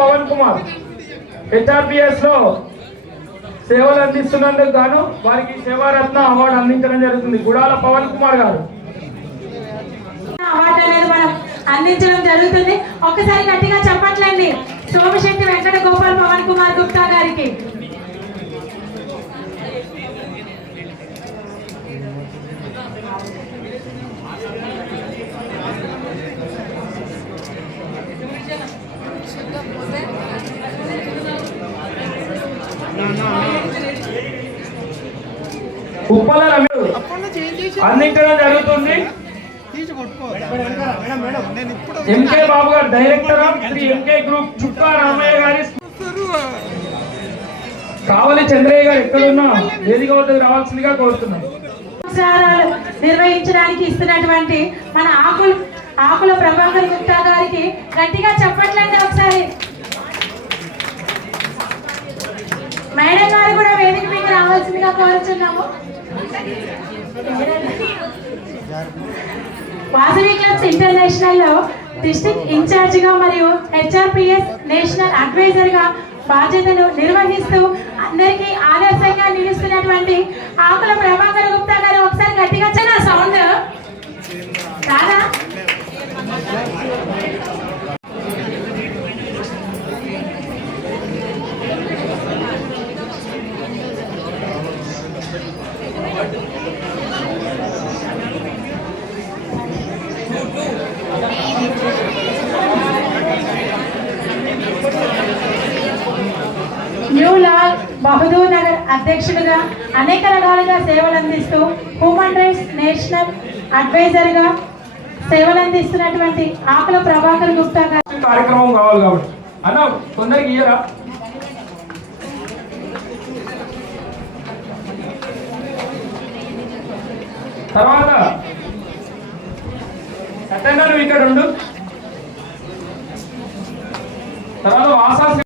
Pawan Kumar HRPS లో సేవలు అందిస్తున్నందుకు గాను వారికి సేవారత్న అవార్డు అందించడం జరుగుతుంది. గుడాల పవన్ కుమార్ గారు అవార్డు అనేది మనం అందించడం జరుగుతుంది. ఒక్కసారి గట్టిగా చెప్పట్లండి సోమశెట్టి వెంకట గోపాల్ పవన్ కుమార్ గుప్తా గారికి. ఉప్పల రమేష్ అందించడం జరుగుతుంది. ఎంకే బాబు గారు director of Sri MK group Chutta Ramaiah గారి కావలి చంద్రయ్య గారు ఎక్కడున్నా వేదిక వద్దకు రావాల్సిందిగా కోరుతున్నాం. నిర్వహించడానికి ఇస్తున్నటువంటి మన ఆకుల ప్రభాకర్ గుప్తా గారికి గట్టిగా చెప్పట్లండి ఒకసారి. మేడం గారు కూడా వేదిక మీద రావాల్సిందిగా కోరుచున్నాము. వాసవి క్లబ్స్ ఇంటర్నేషనల్ లో డిస్ట్రిక్ట్ ఇన్ఛార్జ్ గా మరియు హెచ్ఆర్పిఎస్ నేషనల్ అడ్వైజర్ గా బాధ్యతలు నిర్వహిస్తూ అందరికీ ఆదర్శంగా నిలుస్తున్నటువంటి ఆకుల ప్రభాకర్ గుప్తా గారు ఒకసారి గట్టిగా చిన్న సౌండ్ చాలా న్యూ లాల్ బహదూర్ నగర్ అధ్యక్షుడిగా అనేక రకాలుగా సేవలు అందిస్తూ హ్యూమన్ రైట్స్ నేషనల్ అడ్వైజర్ గా సేవలు అందిస్తున్నటువంటి ఆకుల ప్రభాకర్ గుప్తా గారు కార్యక్రమం కావాలి కాబట్టి అన్న కొందరికి ఇయ్యరా. తర్వాత అటెండర్ ఇక్కడ ఉండు.